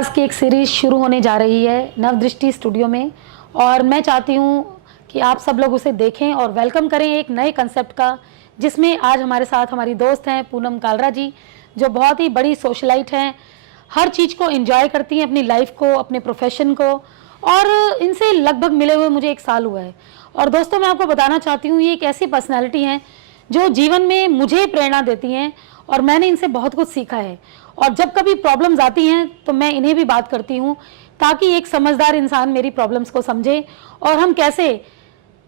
दिवास की एक सीरीज़ शुरू होने जा रही है नवदृष्टि स्टूडियो में, और मैं चाहती हूँ कि आप सब लोग उसे देखें और वेलकम करें एक नए कंसेप्ट का, जिसमें आज हमारे साथ हमारी दोस्त हैं पूनम कालरा जी, जो बहुत ही बड़ी सोशलाइट हैं, हर चीज़ को एंजॉय करती हैं, अपनी लाइफ को, अपने प्रोफेशन को, और इनसे लगभग मिले हुए मुझे 1 साल हुआ है। और दोस्तों, मैं आपको बताना चाहती हूँ, ये एक ऐसी पर्सनैलिटी हैं जो जीवन में मुझे प्रेरणा देती हैं और मैंने इनसे बहुत कुछ सीखा है। और जब कभी प्रॉब्लम्स आती हैं तो मैं इन्हें भी बात करती हूँ, ताकि एक समझदार इंसान मेरी प्रॉब्लम्स को समझे और हम कैसे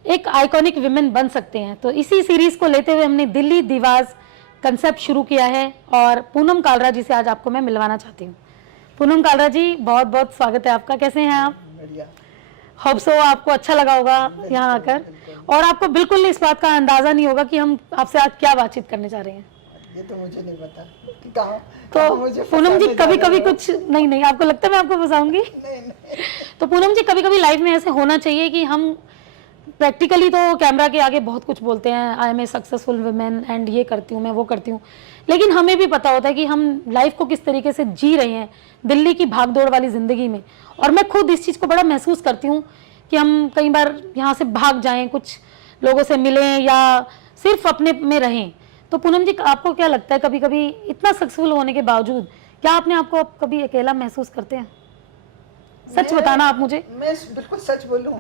एक आइकॉनिक विमेन बन सकते हैं। तो इसी सीरीज़ को लेते हुए हमने दिल्ली दीवास कंसेप्ट शुरू किया है और पूनम कालरा जी से आज आपको मैं मिलवाना चाहती हूँ। पूनम कालरा जी, बहुत बहुत स्वागत है आपका। कैसे हैं आप? बढ़िया। होप सो आपको अच्छा लगा होगा यहाँ आकर, और आपको बिल्कुल इस बात का अंदाज़ा नहीं होगा कि हम आपसे आज क्या बातचीत करने जा रहे हैं। ये तो मुझे नहीं पता कि कहाँ तो मुझे पूनम जी फंसाने जा कभी रहे कभी हो। कुछ नहीं, आपको लगता है मैं आपको फंसाऊंगी? नहीं। तो पूनम जी, कभी कभी लाइफ में ऐसे होना चाहिए कि हम प्रैक्टिकली तो कैमरा के आगे बहुत कुछ बोलते हैं, I am a successful women and ये करती हूँ मैं, वो करती हूँ, लेकिन हमें भी पता होता है कि हम लाइफ को किस तरीके से जी रहे हैं दिल्ली की भागदौड़ वाली ज़िंदगी में। और मैं खुद इस चीज़ को बड़ा महसूस करती हूँ कि हम कई बार यहाँ से भाग जाएं, कुछ लोगों से मिलें या सिर्फ अपने में रहें। तो पूनम जी, आपको क्या लगता है, कभी कभी इतना सक्सेसफुल होने के बावजूद क्या आपने आपको कभी अकेला महसूस करते हैं? सच बताना आप मुझे। मैं बिल्कुल सच बोलूं,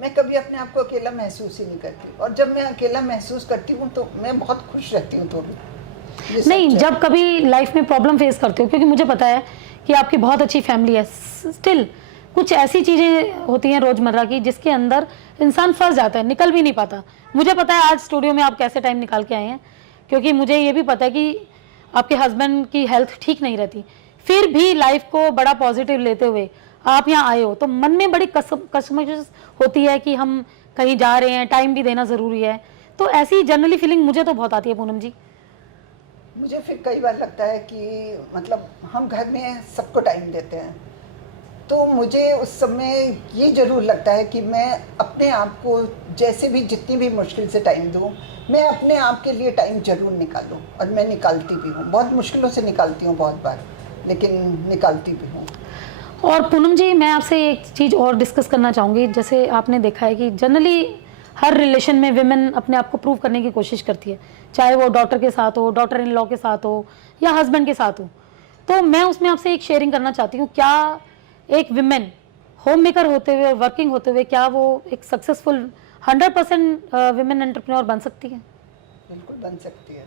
मैं कभी अपने आप को अकेला महसूस ही नहीं करती, और जब मैं अकेला महसूस करती हूँ तो मैं बहुत खुश रहती हूँ। तो भी नहीं, जब कभी लाइफ में प्रॉब्लम फेस करते हो, क्योंकि मुझे पता है कि आपकी बहुत अच्छी फैमिली है, स्टिल कुछ ऐसी चीज़ें होती हैं रोज़मर्रा की जिसके अंदर इंसान फंस जाता है, निकल भी नहीं पाता। मुझे पता है आज स्टूडियो में आप कैसे टाइम निकाल के आए हैं, क्योंकि मुझे ये भी पता है कि आपके हस्बैंड की हेल्थ ठीक नहीं रहती, फिर भी लाइफ को बड़ा पॉजिटिव लेते हुए आप यहाँ आए हो। तो मन में बड़ी कशमकश होती है कि हम कहीं जा रहे हैं, टाइम भी देना ज़रूरी है। तो ऐसी जनरली फीलिंग मुझे तो बहुत आती है पूनम जी। मुझे फिर कई बार लगता है कि मतलब हम घर में सबको टाइम देते हैं, तो मुझे उस समय ये ज़रूर लगता है कि मैं अपने आप को जैसे भी, जितनी भी मुश्किल से टाइम दूँ, मैं अपने आप के लिए टाइम ज़रूर निकालूँ। और मैं निकालती भी हूँ, बहुत मुश्किलों से निकालती हूँ बहुत बार, लेकिन निकालती भी हूँ। और पूनम जी, मैं आपसे एक चीज़ और डिस्कस करना चाहूँगी। जैसे आपने देखा है कि जनरली हर रिलेशन में विमेन अपने आप को प्रूव करने की कोशिश करती है, चाहे वो डॉटर के साथ हो, डॉटर इन लॉ के साथ हो, या हस्बैंड के साथ हो। तो मैं उसमें आपसे एक शेयरिंग करना चाहती हूँ, क्या एक विमेन होम मेकर होते हुए और वर्किंग होते हुए, क्या वो एक सक्सेसफुल 100% विमेन एंटरप्रेन्योर बन सकती है? बिल्कुल बन सकती है।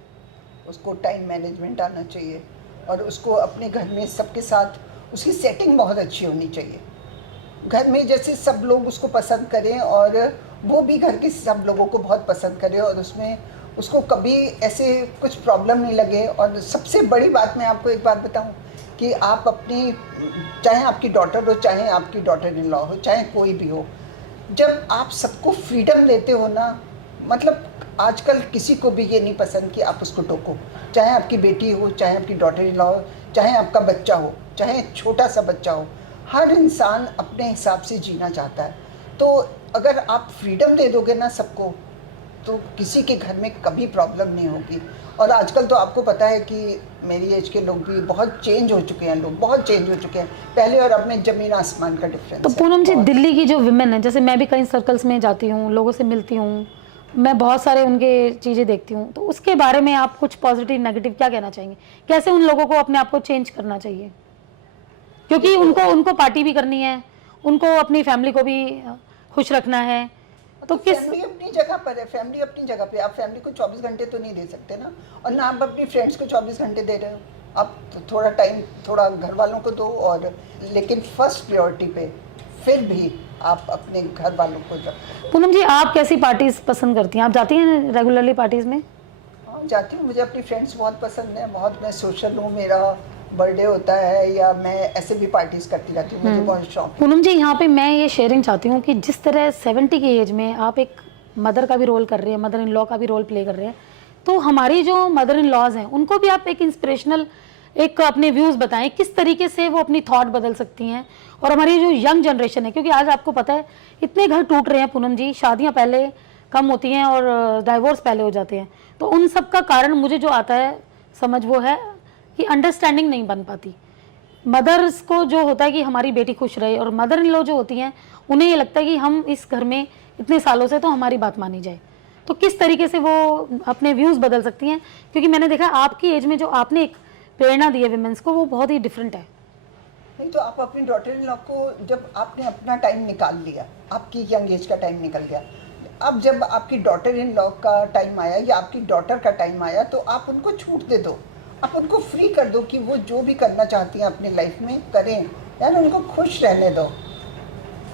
उसको टाइम मैनेजमेंट आना चाहिए, और उसको अपने घर में सबके साथ उसकी सेटिंग बहुत अच्छी होनी चाहिए। घर में जैसे सब लोग उसको पसंद करें, और वो भी घर के सब लोगों को बहुत पसंद करे, और उसमें उसको कभी ऐसे कुछ प्रॉब्लम नहीं लगे। और सबसे बड़ी बात, मैं आपको एक बात बताऊं कि आप अपनी, चाहे आपकी डॉटर हो, चाहे आपकी डॉटर इन लॉ हो, चाहे कोई भी हो, जब आप सबको फ्रीडम देते हो ना, मतलब आजकल किसी को भी ये नहीं पसंद कि आप उसको टोको। चाहे आपकी बेटी हो, चाहे आपकी डॉटर इन लॉ हो, चाहे आपका बच्चा हो, चाहे छोटा सा बच्चा हो, हर इंसान अपने हिसाब से जीना चाहता है। तो अगर आप फ्रीडम दे दोगे ना सबको, तो किसी के घर में कभी प्रॉब्लम नहीं होगी। और आजकल तो आपको पता है कि मेरी एज के लोग भी बहुत चेंज हो चुके हैं, लोग बहुत चेंज हो चुके हैं, पहले और अब में ज़मीन आसमान का डिफरेंस तो है। पूनम जी, दिल्ली की जो विमेन है, जैसे मैं भी कई सर्कल्स में जाती हूँ, लोगों से मिलती हूँ, मैं बहुत सारे उनके चीज़ें देखती हूँ, तो उसके बारे में आप कुछ पॉजिटिव नेगेटिव क्या कहना चाहेंगे? कैसे उन लोगों को अपने आप को चेंज करना चाहिए? क्योंकि उनको पार्टी भी करनी है, उनको अपनी फैमिली को भी खुश रखना है, तो किस... फैमिली अपनी जगह पर है, फैमिली अपनी जगह पे। आप फैमिली को 24 घंटे तो नहीं दे सकते ना, और ना आप अपनी फ्रेंड्स को 24 घंटे दे रहे हो। आप तो थोड़ा टाइम थोड़ा घर वालों को दो, और लेकिन फर्स्ट प्रायोरिटी पे फिर भी आप अपने घर वालों को रखो। पूनम जी, आप कैसी पार्टीज पसंद करती हैं? आप जाती हैं रेगुलरली पार्टीज में? हाँ, जाती हूँ। मुझे अपनी फ्रेंड्स बहुत पसंद है, बहुत मैं सोशल हूँ। मेरा बर्थडे होता है या मैं ऐसे भी पार्टीज करती रहती हूँ, मुझे बहुत शौक है। पूनम जी, यहाँ पे मैं ये शेयरिंग चाहती हूँ कि जिस तरह 70 की एज में आप एक मदर का भी रोल कर रहे हैं, मदर इन लॉ का भी रोल प्ले कर रहे हैं, तो हमारी जो मदर इन लॉज हैं उनको भी आप एक इंस्पिरेशनल एक अपने व्यूज़ बताएं, किस तरीके से वो अपनी थॉट बदल सकती हैं। और हमारी जो यंग जनरेशन है, क्योंकि आज आपको पता है इतने घर टूट रहे हैं पूनम जी, शादियाँ पहले कम होती हैं और डाइवोर्स पहले हो जाते हैं, तो उन सब का कारण मुझे जो आता है समझ, वो है कि अंडरस्टैंडिंग नहीं बन पाती। मदर्स को जो होता है कि हमारी बेटी खुश रहे, और मदर इन लॉ जो होती हैं उन्हें ये लगता है कि हम इस घर में इतने सालों से तो हमारी बात मानी जाए। तो किस तरीके से वो अपने व्यूज़ बदल सकती हैं? क्योंकि मैंने देखा आपकी एज में जो आपने एक प्रेरणा दी है विमेंस को, वो बहुत ही डिफरेंट है। नहीं तो आप अपनी डॉटर इन लॉ को, जब आपने अपना टाइम निकाल लिया, आपकी यंग एज का टाइम निकल गया, अब जब आपकी डॉटर इन लॉ का टाइम आया या आपकी डॉटर का टाइम आया, तो आप उनको छूट दे दो, आप उनको फ्री कर दो कि वो जो भी करना चाहती हैं अपनी लाइफ में करें, यार उनको खुश रहने दो।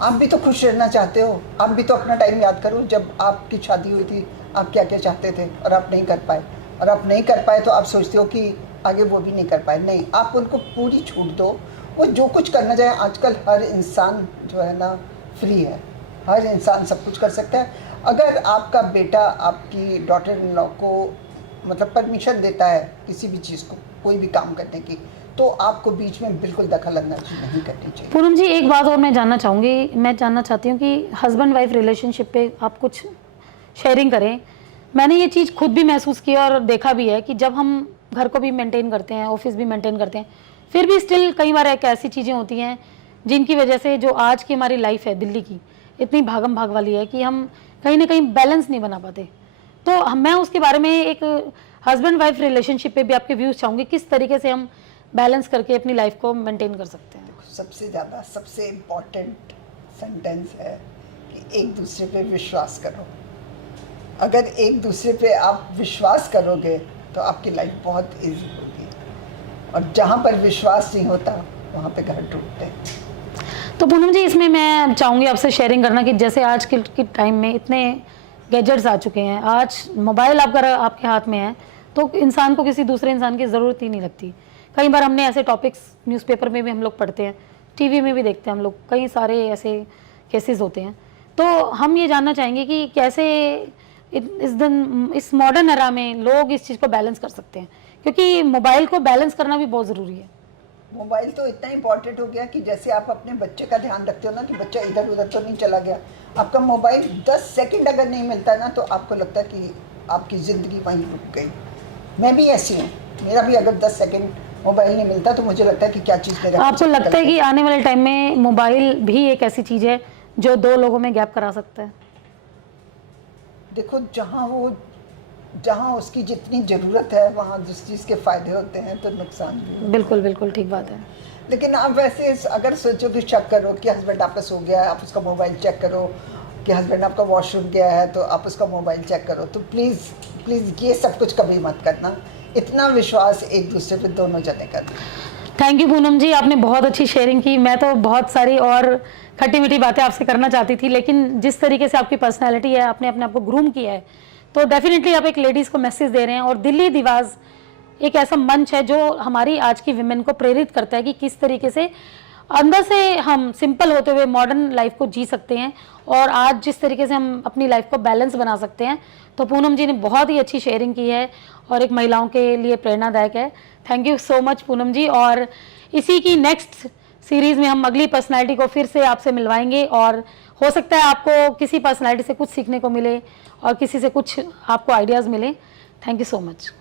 आप भी तो खुश रहना चाहते हो, आप भी तो अपना टाइम याद करो, जब आपकी शादी हुई थी आप क्या क्या चाहते थे और आप नहीं कर पाए, और आप नहीं कर पाए तो आप सोचते हो कि आगे वो भी नहीं कर पाए। नहीं, आप उनको पूरी छूट दो, वो जो कुछ करना चाहे। आजकल हर इंसान जो है ना फ्री है, हर इंसान सब कुछ कर सकता है। अगर आपका बेटा आपकी डॉटर इन लॉ को मतलब परमिशन देता है किसी भी चीज़ को, कोई भी काम करने की, तो आपको बीच में बिल्कुल दखल अंदाजी नहीं करनी चाहिए। पूनम जी, एक बात और मैं जानना चाहूँगी, मैं जानना चाहती हूँ कि हस्बैंड वाइफ रिलेशनशिप पे आप कुछ शेयरिंग करें। मैंने ये चीज़ खुद भी महसूस की और देखा भी है कि जब हम घर को भी मेंटेन करते हैं, ऑफिस भी मेंटेन करते हैं, फिर भी स्टिल कई बार एक ऐसी चीज़ें होती हैं जिनकी वजह से जो आज की हमारी लाइफ है दिल्ली की, इतनी भागम भाग वाली है कि हम कहीं ना कहीं बैलेंस नहीं बना पाते। तो मैं उसके बारे में एक हस्बैंड वाइफ रिलेशनशिप पे भी आपके व्यूज़ चाहूँगी, किस तरीके से हम बैलेंस करके अपनी लाइफ को मेंटेन कर सकते हैं। सबसे इम्पोर्टेंट सेंटेंस है कि एक दूसरे पे विश्वास करो। अगर एक दूसरे पे आप विश्वास करोगे तो आपकी लाइफ बहुत इजी होगी, और जहाँ पर विश्वास नहीं होता वहाँ पे घर टूटते हैं। तो पूनम जी, इसमें मैं चाहूँगी आपसे शेयरिंग करना कि जैसे आज के टाइम में इतने गैजेट्स आ चुके हैं, आज मोबाइल अगर आपके हाथ में है तो इंसान को किसी दूसरे इंसान की ज़रूरत ही नहीं लगती। कई बार हमने ऐसे टॉपिक्स न्यूज़पेपर में भी हम लोग पढ़ते हैं, टीवी में भी देखते हैं हम लोग, कई सारे ऐसे केसेस होते हैं। तो हम ये जानना चाहेंगे कि कैसे इस मॉडर्न एरा में लोग इस चीज़ को बैलेंस कर सकते हैं, क्योंकि मोबाइल को बैलेंस करना भी बहुत ज़रूरी है। मोबाइल तो इतना इम्पोर्टेंट हो गया कि जैसे आप अपने बच्चे का ध्यान रखते हो ना कि बच्चा इधर उधर तो नहीं चला गया, आपका मोबाइल 10 सेकंड अगर नहीं मिलता ना तो आपको लगता है कि आपकी ज़िंदगी वहीं रुक गई। मैं भी ऐसी हूँ, मेरा भी अगर 10 सेकंड मोबाइल नहीं मिलता तो मुझे लगता है कि क्या चीज़ मेरे। आपको लगता है कि आने वाले टाइम में मोबाइल भी एक ऐसी चीज़ है जो दो लोगों में गैप करा सकता है? देखो, जहाँ उसकी जितनी ज़रूरत है वहाँ जिस चीज़ के फ़ायदे होते हैं तो नुकसान भी होते हैं। बिल्कुल बिल्कुल ठीक बात है। लेकिन आप वैसे अगर सोचो कि शक करो कि हस्बैंड आपका सो गया है, आप उसका मोबाइल चेक करो, कि हस्बैंड आपका वॉशरूम गया है तो आप उसका मोबाइल चेक करो, तो प्लीज़ ये सब कुछ कभी मत करना। इतना विश्वास एक दूसरे पे दोनों जने करना। थैंक यू पूनम जी, आपने बहुत अच्छी शेयरिंग की। मैं तो बहुत सारी और खट्टी मीठी बातें आपसे करना चाहती थी, लेकिन जिस तरीके से आपकी पर्सनैलिटी है, आपने अपने आप को ग्रूम किया है, तो डेफिनेटली आप एक लेडीज़ को मैसेज दे रहे हैं। और दिल्ली दिवास एक ऐसा मंच है जो हमारी आज की विमेन को प्रेरित करता है कि किस तरीके से अंदर से हम सिंपल होते हुए मॉडर्न लाइफ को जी सकते हैं, और आज जिस तरीके से हम अपनी लाइफ को बैलेंस बना सकते हैं। तो पूनम जी ने बहुत ही अच्छी शेयरिंग की है और एक महिलाओं के लिए प्रेरणादायक है। Thank you so much Poonam ji. और इसी की नेक्स्ट सीरीज़ में हम अगली पर्सनैलिटी को फिर से आपसे मिलवाएंगे, और हो सकता है आपको किसी पर्सनैलिटी से कुछ सीखने को मिले और किसी से कुछ आपको आइडियाज़ मिले। Thank you so much.